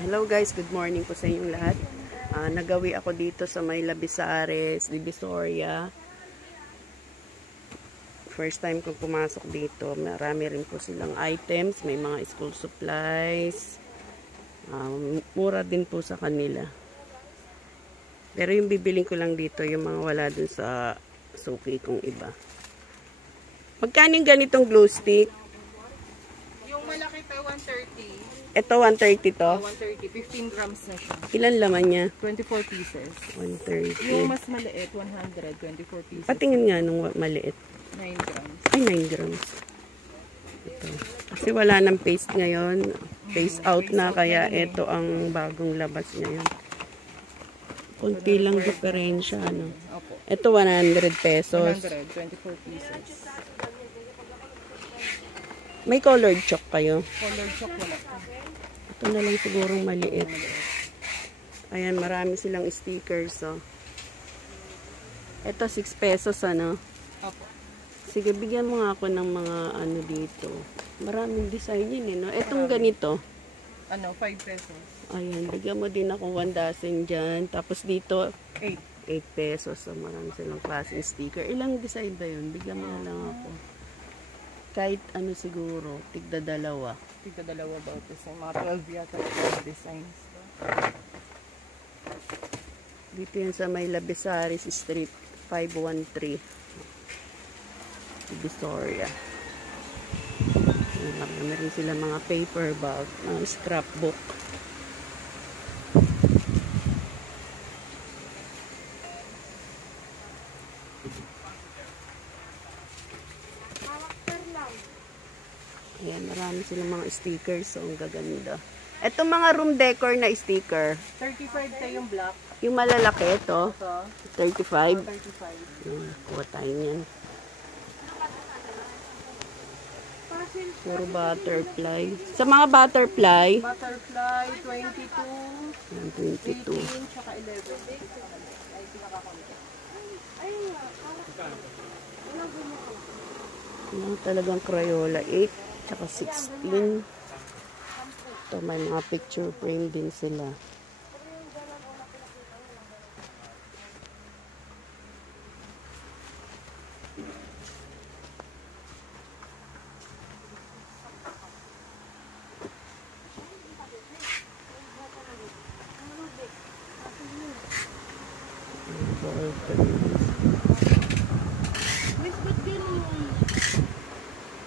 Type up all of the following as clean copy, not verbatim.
Hello guys, good morning po sa inyong lahat. Nagawi ako dito sa may Labisares, Divisoria. First time kong pumasok dito. Marami rin po silang items, may mga school supplies. Mura din po sa kanila. Pero yung bibiling ko lang dito, yung mga wala dun sa suki kong iba. Magkano yung ganitong glue stick? Yung malaki pa 130. Ito 130 to? 130, 15 grams na siya. Ilan laman niya? 24 pieces. 130. Yung mas maliit, 100, 24 pieces. Patingin nga nung maliit. 9 grams. Ay, 9 grams. Ito. Kasi wala nang paste ngayon. Paste out na, kaya ito ang bagong labas ngayon. Kunti lang diferensya, ano. Ito 100 pesos. 100, 24 pieces. May colored chalk kayo? Colored chalk wala. Ito na lang sigurong maliit. Ayan, marami silang stickers, oh. Ito 6 pesos, ano? Opo. Sige, bigyan mo nga ako ng mga ano dito. Maraming design yun, eh, no? Itong ganito. Ano, 5 pesos. Ayan, bigyan mo din ako 1 dozen dyan. Tapos dito, 8 pesos. So, marami silang klaseng sticker. Ilang design ba yun? Bigyan mo na lang ako. Kahit ano siguro, tigda dalawa. Tigda dalawa daw design. Mga 12 yata designs. Dito yan sa may Labisares Street, 513. Divisoria. Marami rin sila mga paper bag, mga scrapbook. Ayan, marami silang mga stickers. So, ang gaganda. Itong mga room decor na sticker. 35 tayo yung black. Yung malalaki, ito. 35. 35. Kuha tayo niyan. Puro butterfly. Sa mga butterfly. Butterfly, 22. 22. 18, tsaka 11. Ay, pinakakonti. Yung talagang Crayola 8. Tsaka 16. Ito, may mga picture frame din sila.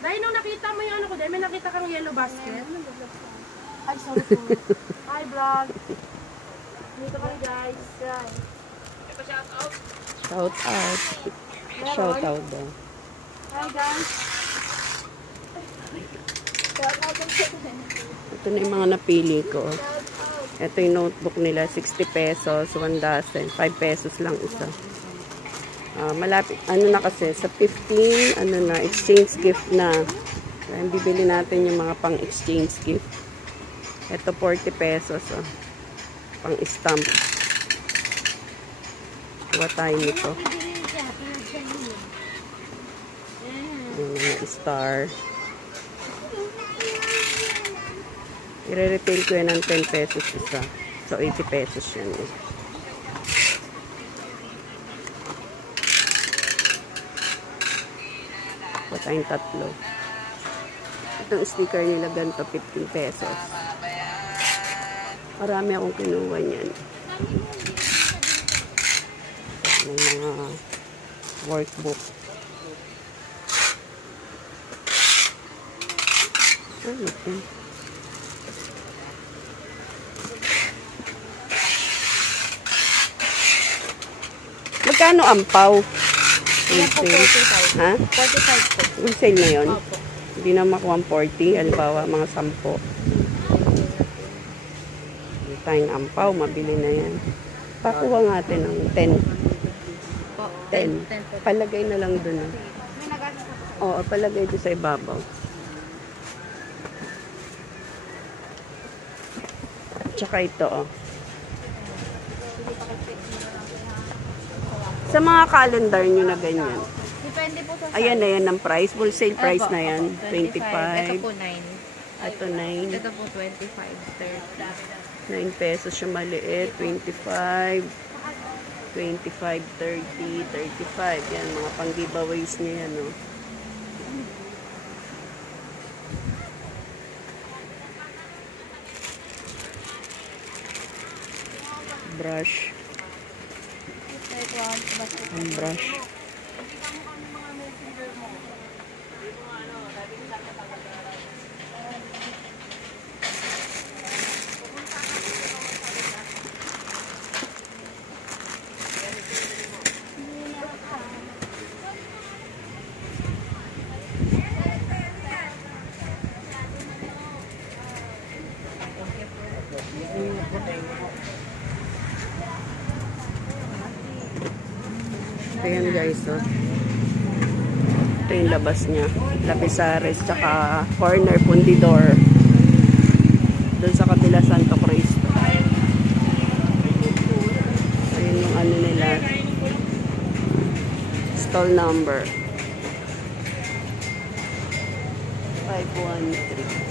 Dahil nung nakita mo yung ano ko, dahil may nakita kang yellow basket. Ay, sorry po. Hi, vlog. Dito kami, guys. Ito, shout out. Shout out. Shout out daw. Hi, guys. Shout out. Ito na yung mga napili ko. Ito yung notebook nila, 60 pesos, 1 dozen, 5 pesos lang isa. Malapit, ano na kasi, sa 15, ano na, exchange gift na. Kaya bibili natin yung mga pang exchange gift. Ito 40 pesos, oh. Pang stamp. Kuha tayo nito. Ayan, mga star. I-retail ko yan ng 10 pesos isa. So, 80 pesos yan, eh. Kuha tayong tatlo. Itong sticker nila ganito, 15 pesos. Marami akong kinuha niyan. May mga workbook. Ano ito? Magkano ampaw? Wholesale. Ha? 45 po. Wholesale na yun? Opo. Hindi na makuha 40. Halimbawa, mga 10. Hindi tayong ampaw. Mabili na yan. Pakuha nga natin ng 10. 10. Palagay na lang dun. Oo, palagay doon sa ibabaw. Tsaka ito, oh. Sa mga calendar nyo na ganyan. Depende po sa Ayan na yan ang price. Wholesale price na yan. 25. Ito po 9. Ito 9. Ito po 25, 30. 9 pesos siya maliit. 25, 25, 30, 35. Yan, mga pang-giveaways niya yan, no? Brush. Ang brush. Ayan guys, oh. Ito yung labas niya. Lapisares, tsaka corner Fundidor. Doon sa kabila Santo Cristo. Ayan yung ano nila. Stall number. 513.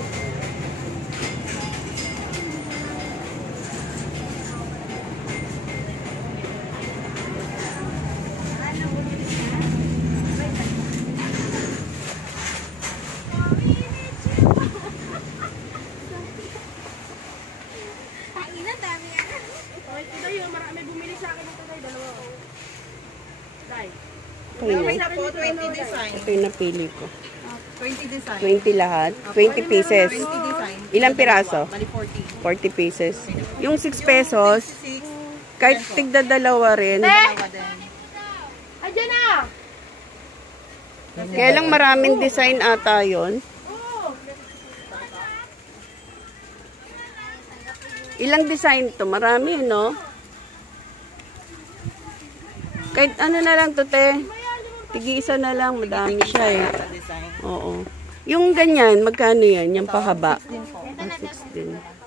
May bumili sa akin ito, Day. Dalawa. Day. Po, 20 design. Ito yung napili ko. 20 design. 20 lahat. 20 pieces. 20 design. Ilang piraso? Bali 40. 40 pieces. Yung 6 pesos, 6. kahit tigda dalawa rin. Dalawa din. Ayan na! Kaya lang maraming design ata yun. Ilang design to? Marami, no? Kahit ano na lang to, te. Tigi-isa na lang. Madami siya, eh. Design. Oo. Yung ganyan, magkano yan? Yung pahaba? 16 po. Ah, 16.